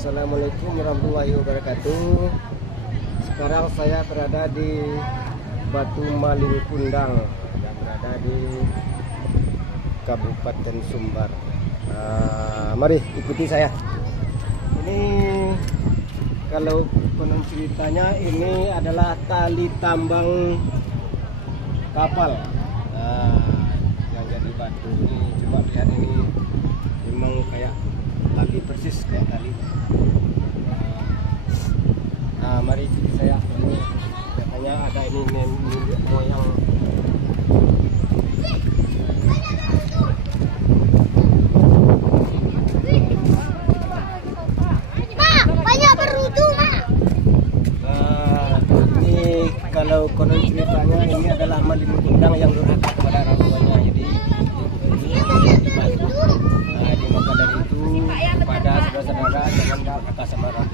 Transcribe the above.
Assalamualaikum warahmatullahi wabarakatuh. Sekarang saya berada di Batu Malin Kundang yang berada di Kabupaten Sumbar. Mari ikuti saya. Ini kalau konon ceritanya ini adalah tali tambang kapal. Yang jadi batu ini, coba lihat ini, memang kayak tali, persis kayak tali. Mari ikuti saya. Ini katanya ada ini moyang. Ini kalau konon ceritanya ini adalah Malin Kundang yang durhaka kepada orang tuanya. Jadi di maka dari itu kepada saudara-saudara jangan durhaka sama orang